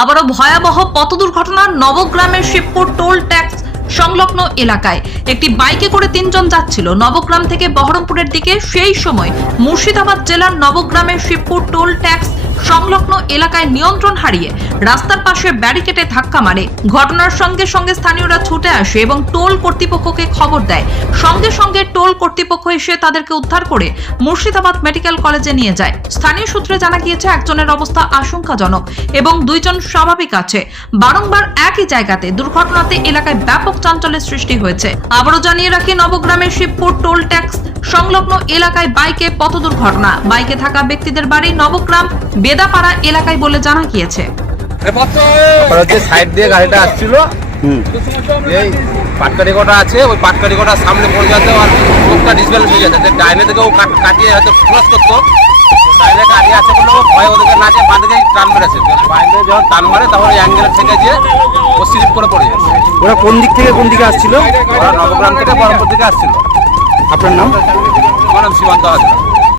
আবারও ভয়াবহ পথ দুর্ঘটনা নবগ্রামের শিবপুর টোল ট্যাক্স সংলগ্ন এলাকায়। একটি বাইকে করে তিনজন যাচ্ছিল নবগ্রাম থেকে বহরমপুরের দিকে। সেই সময় মুর্শিদাবাদ জেলার নবগ্রামের শিবপুর টোল ট্যাক্স সংলগ্ন এলাকায় নিয়ন্ত্রণ হারিয়ে রাস্তার পাশে ব্যারিকেডে ধাক্কা মারে। ঘটনার সঙ্গে সঙ্গে স্থানীয়রা ছুটে আসে এবং টোল কর্তৃপক্ষকে খবর দেয়। সঙ্গে সঙ্গে টোল কর্তৃপক্ষ এসে তাদেরকে উদ্ধার করে মুর্শিদাবাদ মেডিকেল কলেজে নিয়ে যায়। স্থানীয় সূত্রে জানা গিয়েছে একজনের অবস্থা আশঙ্কাজনক এবং দুইজন স্বাভাবিক আছে। বারংবার একই জায়গাতে দুর্ঘটনাতে এলাকায় ব্যাপক চাঞ্চল্যের সৃষ্টি হয়েছে। আবারও জানিয়ে রাখি, নবগ্রামের শিবপুর টোল ট্যাক্স সংলগ্ন এলাকায় বাইকে পথ দুর্ঘটনা। বাইকে থাকা ব্যক্তিদের বাড়ি নবগ্রাম বেদাপাড়া এলাকায় বলে জানা গিয়েছে। সাইড দিয়ে গাড়িটা আসছিল, এই পাটকারি কটা আছে, ওই পাটকারি কটার সামনে পড়ে যাতে আর মুখটা ডিসব্যালেন্স হয়ে যাচ্ছে। ডাইনে থেকে ও কাটিয়ে হয়তো ক্রস করতো, ডাইনে গাড়ি আছে বলে ও ভয় ওদেরকে না যেয়ে বাঁধে টান মেরেছে। বাইরে যখন টান মারে তখন ওই অ্যাঙ্গেলের থেকে গিয়ে ও স্লিপ করে পড়ে যাচ্ছে। ওরা কোন দিক থেকে কোন দিকে আসছিল? ওরা নবগ্রাম থেকে বহরমপুর দিকে আসছিল। আপনার নাম? আমার নাম সীমান্ত হাজরা।